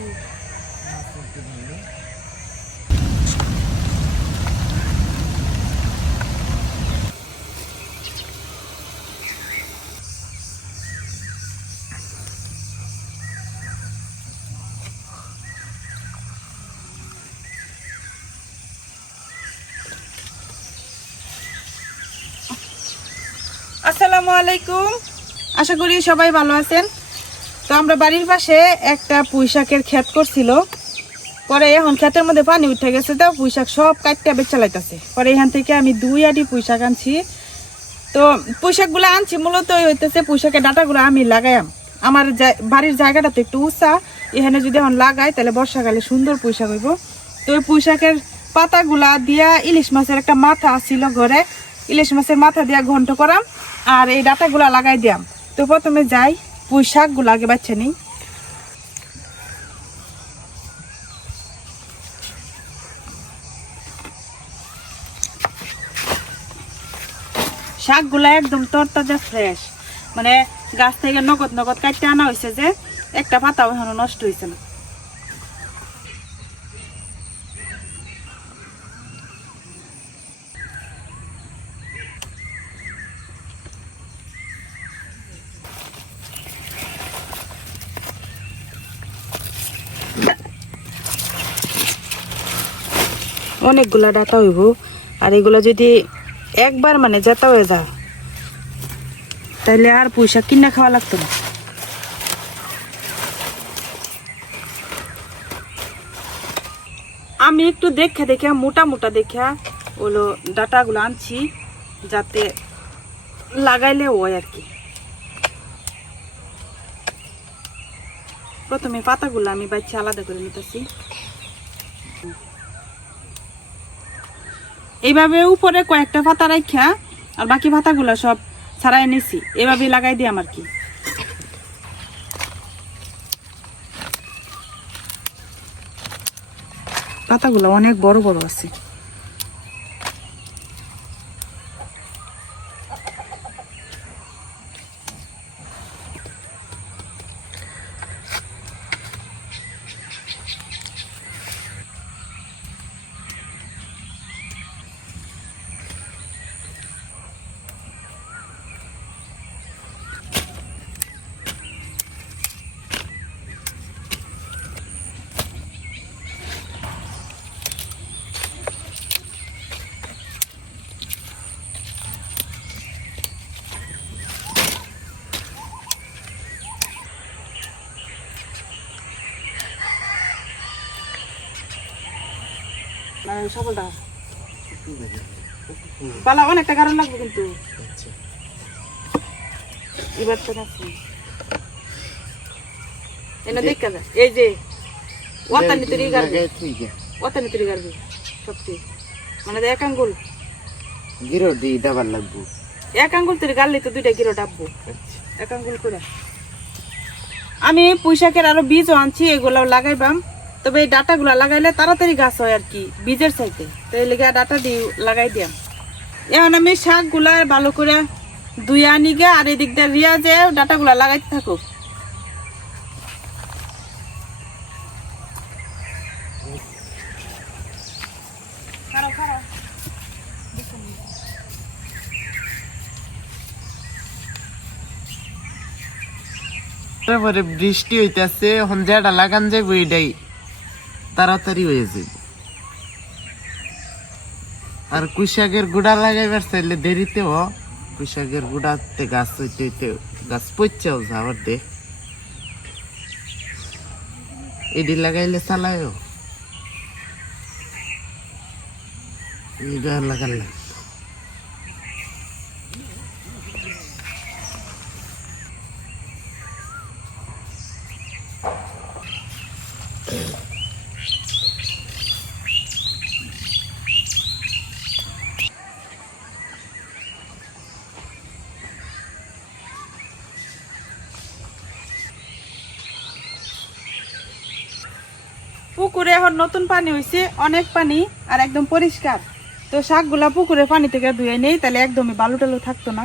আসসালামু আলাইকুম, আশা করি সবাই ভালো আছেন। তো আমরা বাড়ির পাশে একটা পুঁইশাকের ক্ষেত করছিল, পরে এখন ক্ষেতের মধ্যে পানি উঠে গেছে, তো পুঁইশাক সব কাটতে বেচ চালাইতেছে। পরে এখান থেকে আমি 2 আটি পুঁইশাক আনছি। তো পুঁইশাকগুলো আনছি মূলত হইতেছে পুঁইশাকের ডাটাগুলো আমি লাগাইম। আমার বাড়ির জায়গাটা তো একটু উঁচা, এখানে যদি এখন লাগাই তাহলে বর্ষাকালে সুন্দর পুঁইশাক হইব। তো ওই পুঁইশাকের পাতাগুলা দিয়া ইলিশ মাছের একটা মাথা ছিল ঘরে, ইলিশ মাছের মাথা দিয়া ঘন্ট করাম আর এই ডাটাগুলা লাগাই দিয়াম। তো প্রথমে যাই পুঁইশাকগুলো আগে বাচ্চা নিই। শাকগুলা একদম তরতাজা ফ্রেশ, মানে গাছ থেকে নগদ নগদ কাটতে আনা হয়েছে, যে একটা পাতাও এখনো নষ্ট হয়েছে না। অনেকগুলা ডাটা হইব, আর এগুলো যদি একবার মানে যেতে হয়ে যায় তাহলে আর পুঁইশাক কিনা খাওয়া লাগতো না। আমি একটু দেখে মোটা মোটা দেখা হলো ডাটাগুলো আনছি, যাতে লাগাইলে হয় আর কি। প্রথমে পাতাগুলো আমি বাচ্চা আলাদা করে নিতেছি। এইভাবে উপরে কয়েকটা পাতা রাখা আর বাকি পাতাগুলো সব ছাড়াই নিছি, এভাবে লাগাই দিই আমার কি। পাতাগুলো অনেক বড় বড় আছে। সফলটা পালা অনেকটা কারণ লাগবে কিন্তু এবার তো আছে এনে দেখা যায়। এই যে ওয়াতানি তৈরি করবে সবটি, মানে এক আঙ্গুল গিরো দি ডাবার লাগবো, এক আঙ্গুল তৈরি গাড়লে তো 2টা গিরো ডাববো এক আঙ্গুল করে। আমি পুঁইশাকের আরো বীজও আনছি, এগুলো লাগাইবাম। তবে এই ডাটাগুলা লাগাইলে তাড়াতাড়ি গাছ হয় আর কি, বীজের চাইতে। তো এই লেগে ডাটা দিয়ে লাগাই দিয়াম। এখন আমি শাকগুলা ভালো করে ধুয়ে আনি গে, আর এদিক দিয়ে রিয়া যে ডাটাগুলা লাগাইতে থাকো। তারপরে বৃষ্টি হইতেছে, এখন যেটা লাগান যাইব এটাই তাড়াতাড়ি হয়ে যাবে। আর কুশাকের গুড়া লাগাইবার চাইলে দেরিতে হ, কুশাকের গুড়াতে গাছ হইতে হইতে গাছ পচেও যাবার দে, এডি লাগাইলে চালায় লাগালে। পুকুরে এখন নতুন পানি হয়েছে, অনেক পানি আর একদম পরিষ্কার। তো শাকগুলা পুকুরে পানি থেকে ধুয়ে নেই, তাহলে একদমই বালু টালু থাকতো না।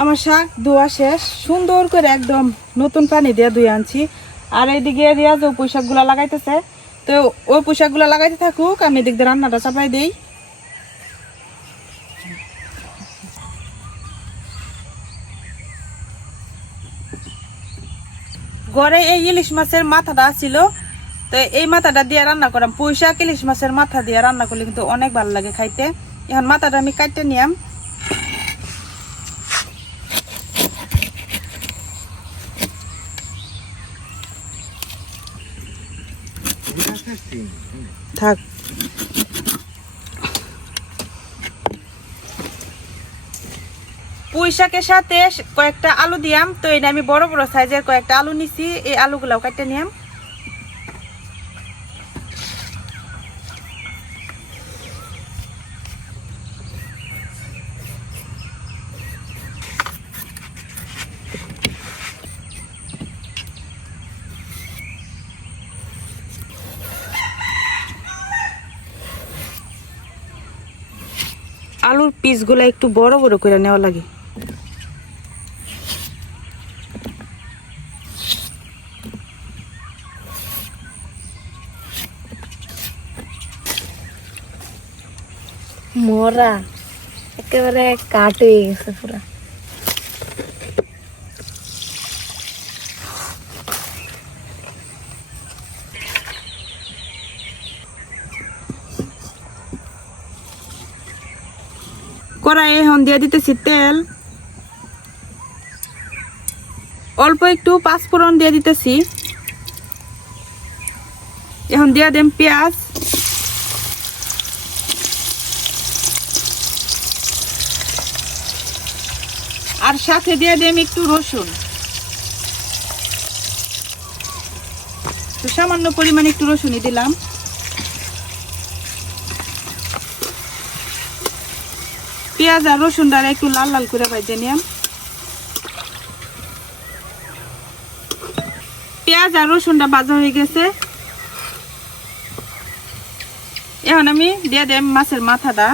আমার শাক ধোয়া শেষ, সুন্দর করে একদম নতুন পানি দিয়ে ধুয়ে আনছি। আর এইদিকে রিয়াজ ও পোশাক গুলা লাগাইতেছে, তো ওই পোশাক গুলা লাগাইতে থাকুক, আমি এদিক দিয়ে রান্নাটা চাপাই দিই। ঘরে এই ইলিশ মাছের মাথাটা ছিল, তো এই মাথাটা দিয়ে রান্না করাম। পুঁইশাক ইলিশ মাছের মাথা দিয়ে রান্না করলে কিন্তু অনেক ভালো লাগে খাইতে। এখন মাথাটা আমি কাটতে নিয়াম। থাক, পুঁইশাকের সাথে কয়েকটা আলু দিয়াম, তো এটা আমি বড় বড় সাইজের কয়েকটা আলু নিছি, এই আলুগুলাও কাটতে নিয়াম। আলুর পিসগুলো একটু বড় বড় করে নেওয়া লাগে। মোরা একেবারে কাট হয়ে গেছে পুরা। কড়াইয়ে এখন দিয়ে দিতেছি তেল, অল্প একটু পাঁচফোড়ন দিয়ে দিতেছি। এখন দিয়ে দেন পেঁয়াজ, আর সাথে দিয়ে দেন একটু রসুন, তো সামান্য পরিমাণে একটু রসুনই দিলাম। পেঁয়াজ আর রসুনটা একটু লাল লাল করে ভেজে নিলাম। পেঁয়াজ আর রসুনটা ভাজা হয়ে গেছে, এখন আমি দিয়ে দেব মাছের মাথাটা।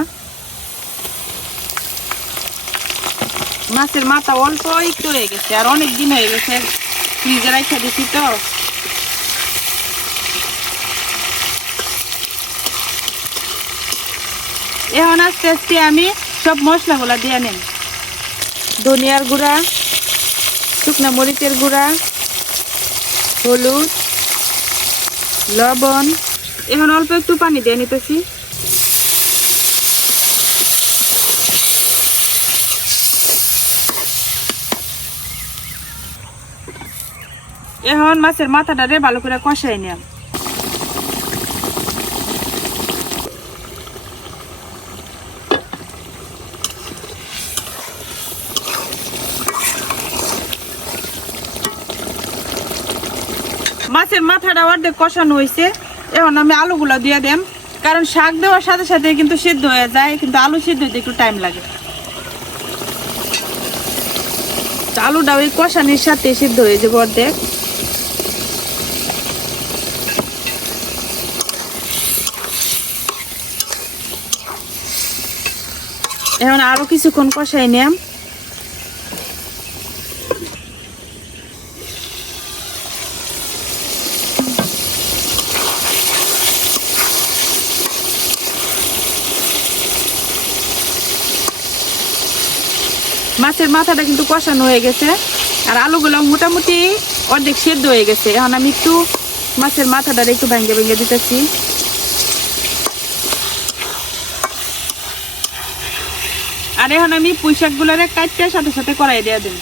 মাছের মাথা অল্প একটু হয়ে গেছে, আর অনেক দিন হয়ে গেছে ফ্রিজে রাখা দিছি, তো এখন আস্তে আস্তে আমি সব মশলাগুলা দিয়ে নেন। ধনিয়ার গুঁড়া, শুকনো মরিচের গুঁড়া, হলুদ, লবণ, এখন অল্প একটু পানি দিয়ে নিতেছি। এখন মাছের মাথাটারে ভালো করে কষাই নিলাম। মাছের মাথাটা অর্ধেক কষানো হয়েছে, এখন আমি আলুগুলো দিয়ে দেম, কারণ শাক দেওয়ার সাথে সাথে কিন্তু সিদ্ধ হয়ে যায়, কিন্তু আলু সিদ্ধ হতে একটু টাইম লাগে। আলুটা ওই কষানির সাথে সিদ্ধ হয়ে যাবে অর্ধেক। এখন আরো কিছুক্ষণ কষাই নিলাম। মাছের মাথাটা কিন্তু কষানো হয়ে গেছে, আর আলুগুলো মোটামুটি অর্ধেক সেদ্ধ হয়ে গেছে। এখন আমি একটু মাছের মাথাটা একটু ভেঙে ভেঙে দিতেছি। আর এখন আমি পুঁইশাকগুলোরে কাটতে সাথে সাথে কড়াই দিয়ে দেব।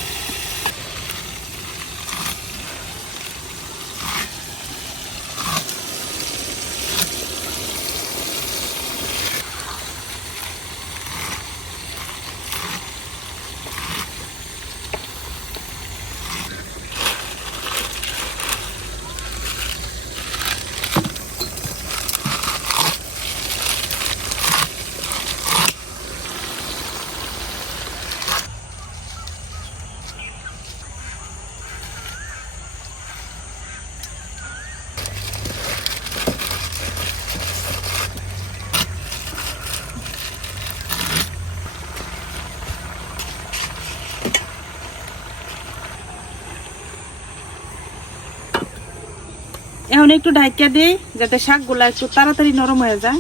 এখন একটু ঢাকা দিই যাতে শাকগুলা একটু তাড়াতাড়ি নরম হয়ে যায়।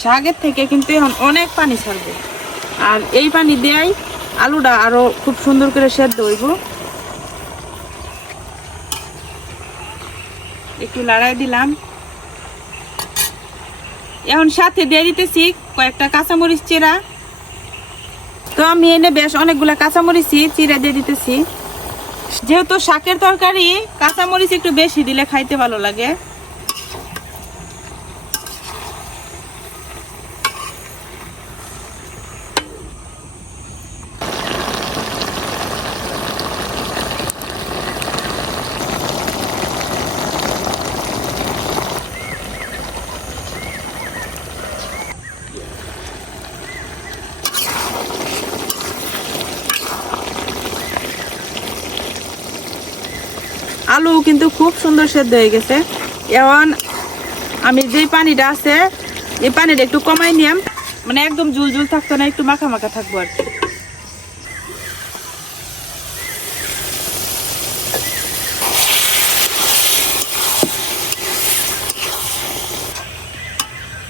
শাকের থেকে কিন্তু এখন অনেক পানি ছাড়বে, আর এই পানি দেয় আলুটা আরো খুব সুন্দর করে সেদ্ধ হইব। একটু লড়াই দিলাম। এখন সাথে দিয়ে দিতেছি কয়েকটা কাঁচামরিচ চিরা। তো আমি এনে বেশ অনেকগুলা কাঁচামরিচ চিরা দিয়ে দিতেছি। যেহেতু শাকের তরকারি কাঁচামরিচ একটু বেশি দিলে খাইতে ভালো লাগে। আলু কিন্তু খুব সুন্দর সেদ্ধ হয়ে গেছে। এখন আমি যে পানিটা আছে এই পানিটা একটু কমাই নিলাম, মানে একদম ঝুল ঝুল থাকতো না, একটু মাখা মাখা থাকবো আর কি।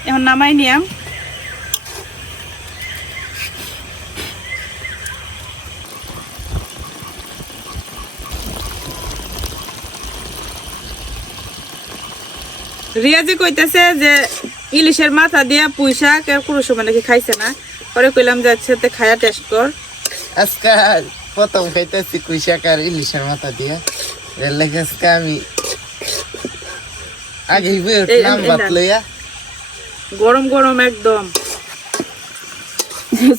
এখন নামাই নিলাম। রিয়াজি কইতেছে যে ইলিশের মাথা দিয়া পুঁই শাক কোনো সময় নাকি খাইছে না, পরে কইলাম যে সাথে খায়া টেস্ট কর। আজকে প্রথম খাইতেছি পুঁই শাক আর ইলিশের মাথা দিয়ে। এর লেগে আজকে আমি আগে উঠলাম ভাত লইয়া। গরম গরম একদম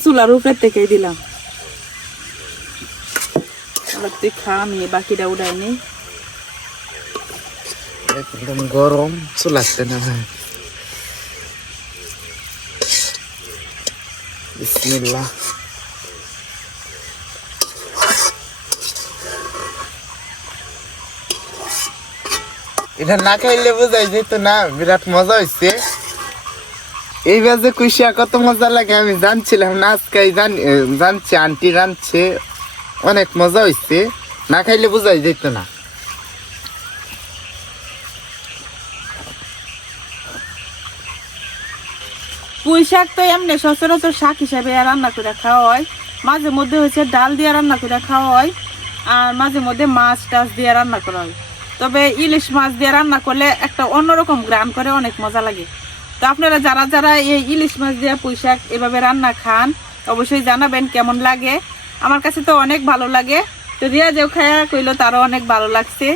চুলার উপরে থেকে দিলাম। তুই খা, আমি বাকিটা উঠাই নি। একদম গরম চুলাচ্ছে না। বিসমিল্লাহ। এটা না খাইলে বোঝাই যেত না বিরাট মজা হয়েছে। এই বাজে কুইশা কত মজা লাগে আমি জানছিলাম না, আজকে জানছি আন্টি রাঁধছে, অনেক মজা হয়েছে। না খাইলে বোঝাই যেত না। পুঁই শাক তো এমনি সচরাচর শাক হিসাবে রান্না করে খাওয়া হয়, মাঝে মধ্যে হচ্ছে ডাল দিয়ে রান্না করে খাওয়া হয়, আর মাঝে মধ্যে মাছ টাছ দিয়ে রান্না করা হয়। তবে ইলিশ মাছ দিয়ে রান্না করলে একটা অন্যরকম গ্রান করে, অনেক মজা লাগে। তো আপনারা যারা যারা এই ইলিশ মাছ দিয়ে পুঁই শাক এভাবে রান্না খান অবশ্যই জানাবেন কেমন লাগে। আমার কাছে তো অনেক ভালো লাগে। তো রিয়া যেও খায়া কইলো তারও অনেক ভালো লাগছে।